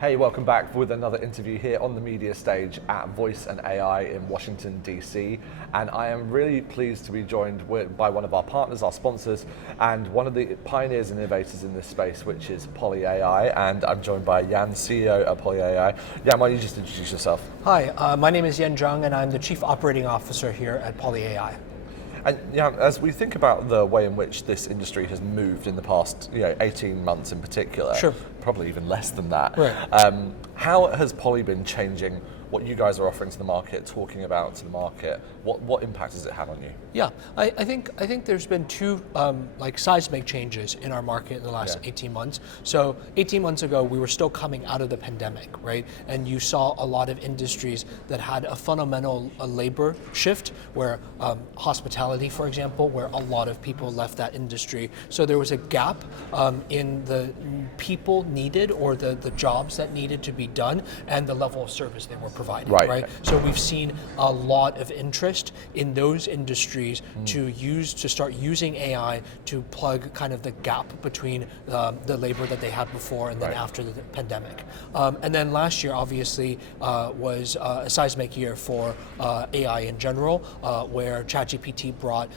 Hey, welcome back with another interview here on the media stage at Voice and AI in Washington, DC. And I am really pleased to be joined by one of our partners, our sponsors, and one of the pioneers and innovators in this space, which is Poly AI. And I'm joined by Yan, CEO of Poly AI. Yan, why don't you just introduce yourself? Hi, my name is Yan Zhang, and I'm the Chief Operating Officer here at Poly AI. And Yan, as we think about the way in which this industry has moved in the past 18 months in particular, Sure. probably even less than that, Right. how has Poly been changing what you guys are offering to the market, talking about to the market? What impact has it had on you? Yeah, I think there's been two seismic changes in our market in the last 18 months. So 18 months ago, we were still coming out of the pandemic, right? And you saw a lot of industries that had a fundamental labor shift, where hospitality, for example, where a lot of people left that industry. So there was a gap in the people needed, or the jobs that needed to be done, and the level of service they were providing, right? So we've seen a lot of interest in those industries to start using AI to plug kind of the gap between the labor that they had before and then after the pandemic. And then last year, obviously, was a seismic year for AI in general, where ChatGPT brought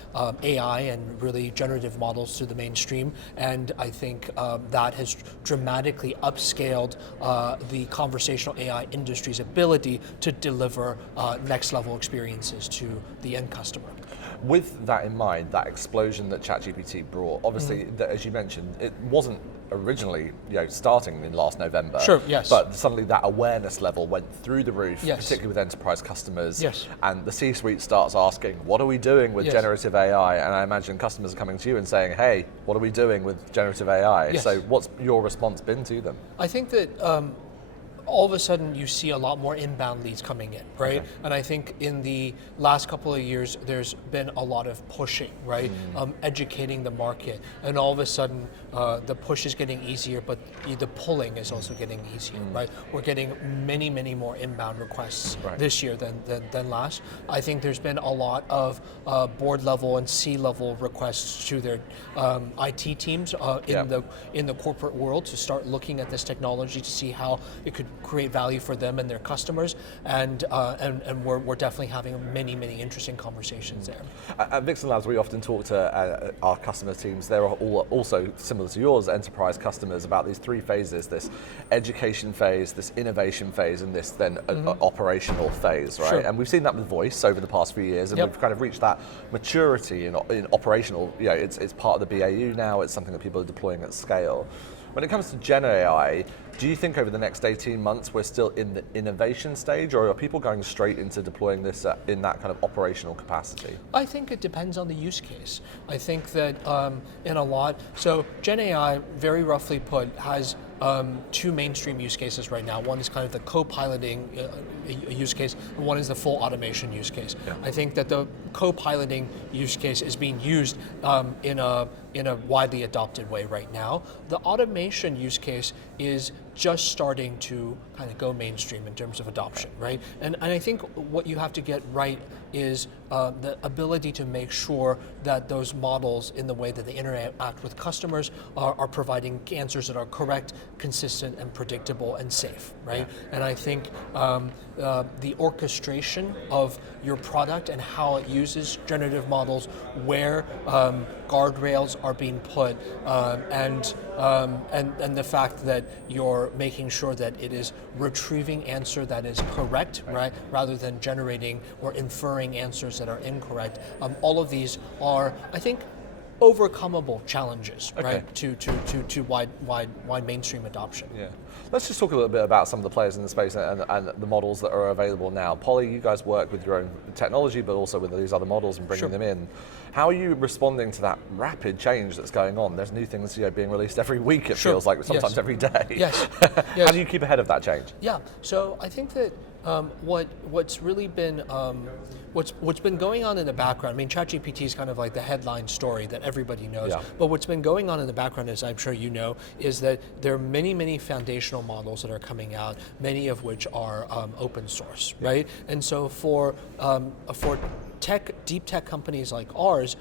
AI and really generative models to the mainstream, and I think that has dramatically upscaled the conversational AI industry's ability to deliver next level experiences to the end customer. With that in mind, that explosion that ChatGPT brought, obviously, as you mentioned, it wasn't originally starting in last November. Sure, yes. But suddenly that awareness level went through the roof, Yes. particularly with enterprise customers. Yes. And the C-suite starts asking, what are we doing with Yes. generative AI? And I imagine customers are coming to you and saying, hey, what are we doing with generative AI? Yes. So what's your response been to them? I think that all of a sudden you see a lot more inbound leads coming in, right? Okay. And I think in the last couple of years, there's been a lot of pushing, right? Educating the market, and all of a sudden the push is getting easier, but the pulling is also getting easier, right? We're getting many, many more inbound requests this year than last. I think there's been a lot of board level and C-level requests to their IT teams in the corporate world to start looking at this technology to see how it could create value for them and their customers, and we're definitely having many interesting conversations there. At Vixen Labs, we often talk to our customer teams. They're all also similar to yours, enterprise customers, about these three phases: this education phase, this innovation phase, and this then operational phase, right? Sure. And we've seen that with voice over the past few years, and we've kind of reached that maturity in operational. It's part of the BAU now. It's something that people are deploying at scale. When it comes to Gen AI, do you think over the next 18 months we're still in the innovation stage, or are people going straight into deploying this in that kind of operational capacity? I think it depends on the use case. I think that so Gen AI, very roughly put, has two mainstream use cases right now. One is kind of the co-piloting use case, and one is the full automation use case. Yeah. I think that the co-piloting use case is being used in a widely adopted way right now. The automation use case is just starting to kind of go mainstream in terms of adoption, right? And I think what you have to get right is the ability to make sure that those models, in the way that they interact with customers, are providing answers that are correct, consistent, and predictable, and safe, right? Yeah. And I think the orchestration of your product and how it uses generative models, where guardrails are being put, and the fact that you're making sure that it is retrieving answer that is correct, right, rather than generating or inferring answers that are incorrect. All of these are, I think, overcomable challenges, right, to wide mainstream adoption. Yeah. Let's just talk a little bit about some of the players in the space and the models that are available now. Poly, you guys work with your own technology, but also with these other models and bringing them in. How are you responding to that rapid change that's going on? There's new things being released every week, it feels like, sometimes every day. Yes. How do you keep ahead of that change? Yeah, so I think that what's really been what's been going on in the background, I mean, ChatGPT is kind of like the headline story that everybody knows, but what's been going on in the background, as I'm sure you know, is that there are many foundational models that are coming out, many of which are open source, right? And so for deep tech companies like ours,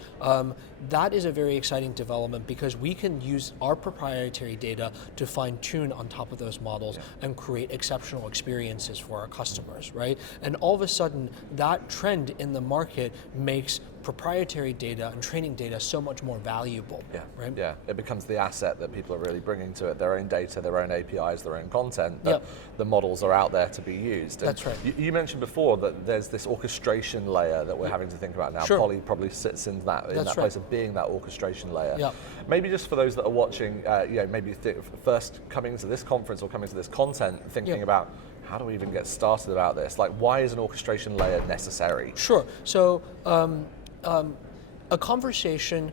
that is a very exciting development because we can use our proprietary data to fine tune on top of those models and create exceptional experiences for our customers, right? And all of a sudden, that trend in the market makes proprietary data and training data so much more valuable, right? Yeah, it becomes the asset that people are really bringing to it, their own data, their own APIs, their own content, that the models are out there to be used. And that's right. You mentioned before that there's this orchestration layer that we're having to think about now. Sure. Poly probably sits in that place of being that orchestration layer. Yeah. Maybe just for those that are watching, maybe first coming to this conference or coming to this content, thinking about how do we even get started about this? Like, why is an orchestration layer necessary? Sure. So a conversation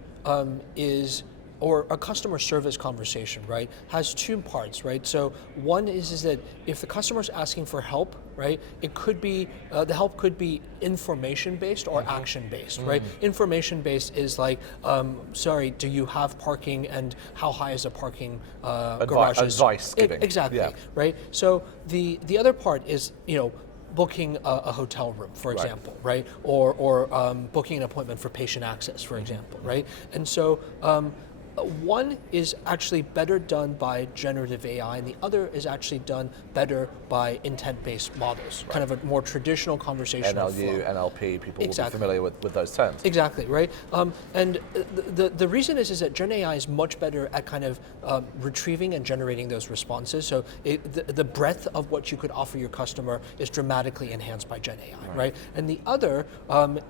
or a customer service conversation, right, has two parts, right? So one is that if the customer's asking for help, right, it could be, the help could be information-based or action-based, right? Information-based is like, sorry, do you have parking and how high is the parking garages? Advice giving. Exactly, right? So the other part is, booking a hotel room, for example, right? Or booking an appointment for patient access, for example, right? And so one is actually better done by generative AI, and the other is actually done better by intent-based models, kind of a more traditional conversational NLU, flow. NLP, people will be familiar with those terms. Exactly, right? And the reason is that Gen AI is much better at kind of retrieving and generating those responses. So the breadth of what you could offer your customer is dramatically enhanced by Gen AI, right? And the other,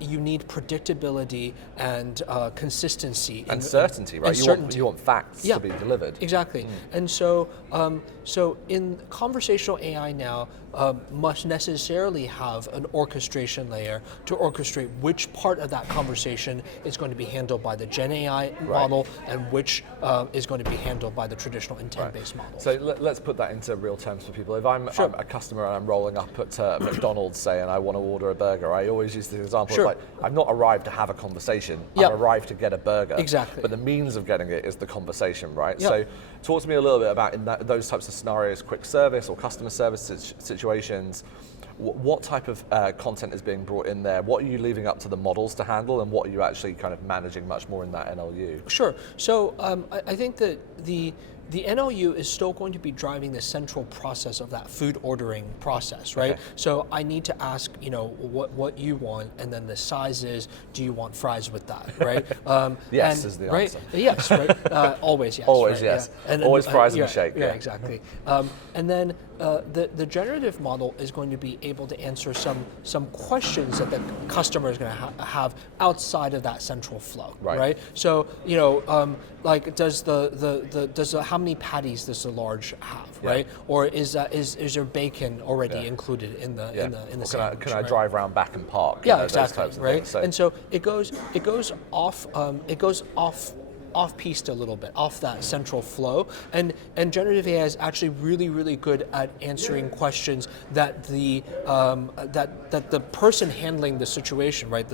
you need predictability and consistency. And certainty, right? You want facts to be delivered. Exactly. And so, so in conversational AI now, must necessarily have an orchestration layer to orchestrate which part of that conversation is going to be handled by the Gen AI model and which is going to be handled by the traditional intent-based model. So let's put that into real terms for people. If I'm a customer and I'm rolling up at McDonald's, say, and I want to order a burger, I always use the example of like, I've not arrived to have a conversation, I've arrived to get a burger. Exactly. But the means of getting it is the conversation, right? So talk to me a little bit about in those types of scenarios, quick service or customer service situations, what type of content is being brought in there? What are you leaving up to the models to handle, and what are you actually kind of managing much more in that NLU? Sure. So I think that the NLU is still going to be driving the central process of that food ordering process, right? Okay. So I need to ask, what you want, and then the size is, do you want fries with that, right? Yes is the answer. Yes, right. Always yes. Always right? yes. Yeah. And always fries and shake. Yeah, exactly. And then the generative model is going to be able to answer some questions that the customer is going to have outside of that central flow, right? So like does how many patties does the large have, right? Or is there bacon already included in the sandwich? Can I drive around back and park? Yeah, exactly, right? So. And so it goes off-piste a little bit, off that central flow, and generative AI is actually really good at answering questions that the person handling the situation, right,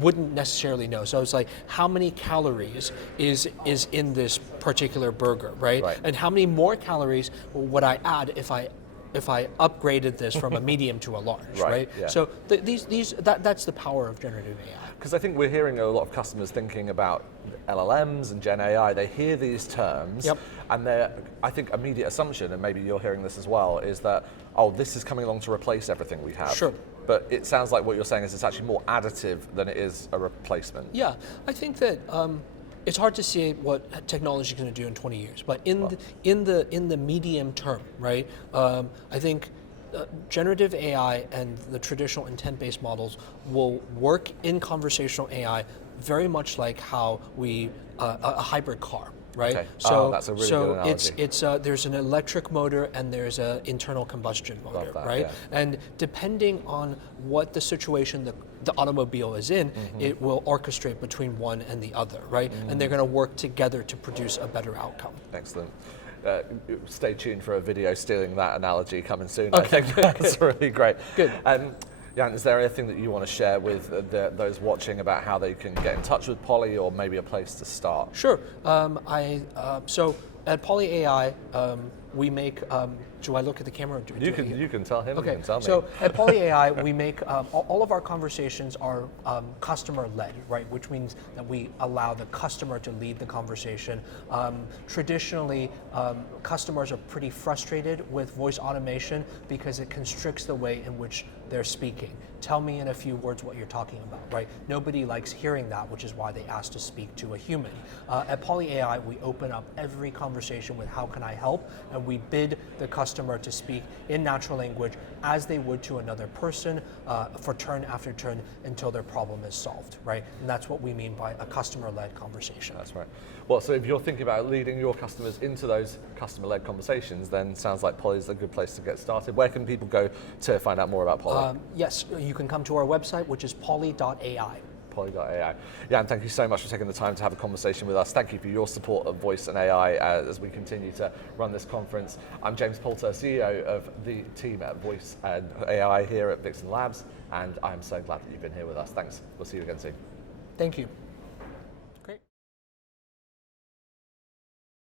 wouldn't necessarily know. So it's like, how many calories is in this particular burger, right? And how many more calories would I add if I upgraded this from a medium to a large, right? Yeah. So that's the power of generative AI. Because I think we're hearing a lot of customers thinking about LLMs and Gen AI. They hear these terms, and I think immediate assumption, and maybe you're hearing this as well, is that, this is coming along to replace everything we have. Sure. But it sounds like what you're saying is it's actually more additive than it is a replacement. Yeah, I think that it's hard to see what technology is going to do in 20 years, but in the medium term, right? I think generative AI and the traditional intent-based models will work in conversational AI very much like how a hybrid car. Right. Okay. So that's a really good analogy. it's there's an electric motor and there's an internal combustion motor, right? Yeah. And depending on what the situation the automobile is in, it will orchestrate between one and the other, right? And they're going to work together to produce a better outcome. Excellent. Stay tuned for a video stealing that analogy coming soon. Okay. I think that's really great. Good. Yan, is there anything that you want to share with those watching about how they can get in touch with Poly, or maybe a place to start? Sure. So at Poly AI, we make. Do I look at the camera? Or do You can tell him. Okay. You can tell me. So at Poly AI, we make all of our conversations are customer led, right? Which means that we allow the customer to lead the conversation. Traditionally, customers are pretty frustrated with voice automation because it constricts the way in which they're speaking. Tell me in a few words what you're talking about, right? Nobody likes hearing that, which is why they ask to speak to a human. At Poly AI, we open up every conversation with how can I help, and we bid the customer to speak in natural language as they would to another person for turn after turn until their problem is solved, right? And that's what we mean by a customer-led conversation. That's right. Well, so if you're thinking about leading your customers into those customer-led conversations, then sounds like Poly is a good place to get started. Where can people go to find out more about Poly? Yes, you can come to our website, which is poly.ai. Poly.ai. Yan, thank you so much for taking the time to have a conversation with us. Thank you for your support of voice and AI as we continue to run this conference. I'm James Poulter, CEO of the team at Voice and AI here at Vixen Labs, and I'm so glad that you've been here with us. Thanks. We'll see you again soon. Thank you.